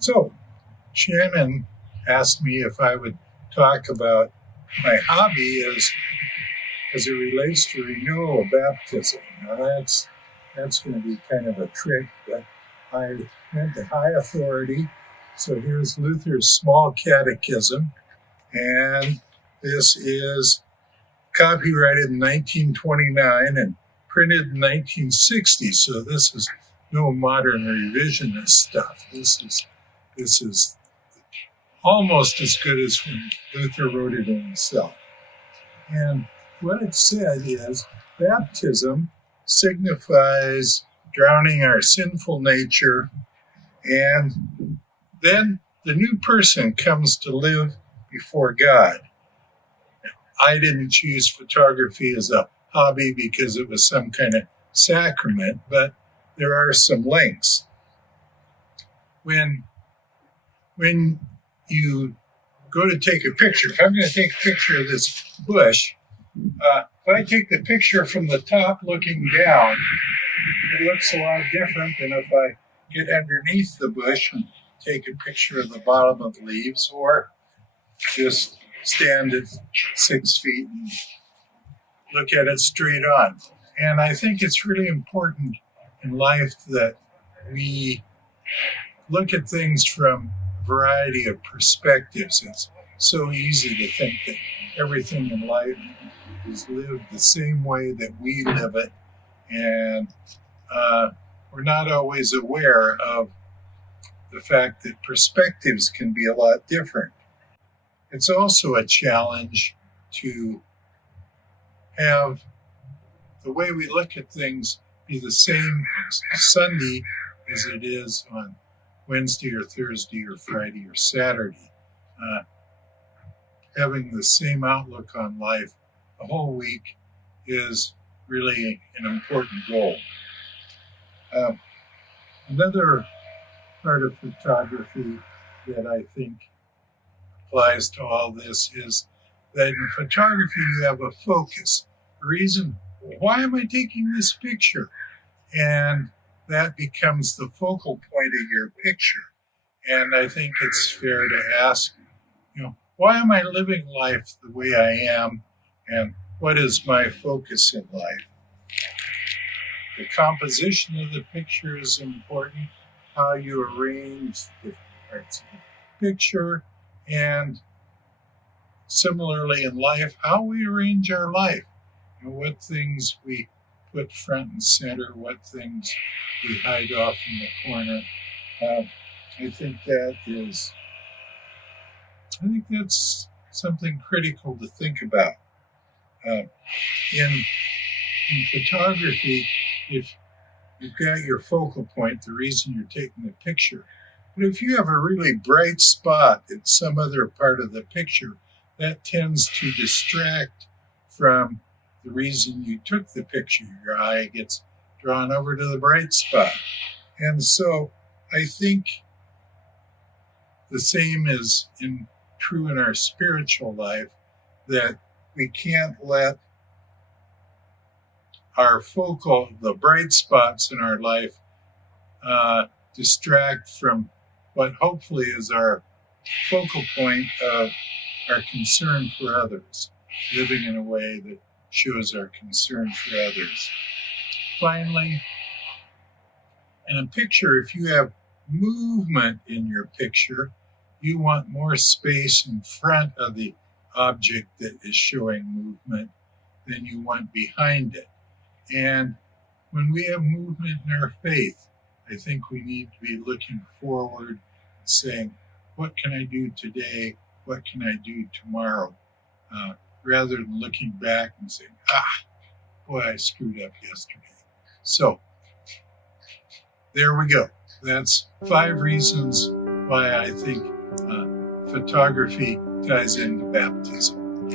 So, Shannon asked me if I would talk about my hobby as it relates to renewal baptism. Now that's going to be kind of a trick, but I went to high authority. So here's Luther's Small Catechism, and this is copyrighted in 1929 and printed in 1960. So this is no modern revisionist stuff. This is almost as good as when Luther wrote it in himself. And what it said is baptism signifies drowning our sinful nature, and then the new person comes to live before God. I didn't choose photography as a hobby because it was some kind of sacrament, but there are some links. When you go to take a picture, if I'm going to take a picture of this bush, if I take the picture from the top looking down, it looks a lot different than if I get underneath the bush and take a picture of the bottom of the leaves, or just stand at 6 feet and look at it straight on. And I think it's really important in life that we look at things from a variety of perspectives. It's so easy to think that everything in life is lived the same way that we live it, and we're not always aware of the fact that perspectives can be a lot different. It's also a challenge to have the way we look at things be the same Sunday as it is on Wednesday or Thursday or Friday or Saturday. Having the same outlook on life the whole week is really an important goal. Another part of photography that I think applies to all this is that in photography you have a focus, a reason, why am I taking this picture? And that becomes the focal point of your picture. And I think it's fair to ask, why am I living life the way I am? And what is my focus in life? The composition of the picture is important, how you arrange different parts of the picture, and similarly in life, how we arrange our life, what things we put front and center, what things we hide off in the corner. I think that's something critical to think about. In photography, if you've got your focal point, the reason you're taking the picture, but if you have a really bright spot in some other part of the picture, that tends to distract from the reason you took the picture. Your eye gets drawn over to the bright spot. And so I think the same is true in our spiritual life, that we can't let the bright spots in our life distract from what hopefully is our focal point of our concern for others, living in a way that shows our concern for others. Finally, in a picture, if you have movement in your picture, you want more space in front of the object that is showing movement than you want behind it. And when we have movement in our faith, I think we need to be looking forward and saying, what can I do today? What can I do tomorrow? Rather than looking back and saying, boy, I screwed up yesterday. So there we go. That's 5 reasons why I think photography ties into baptism.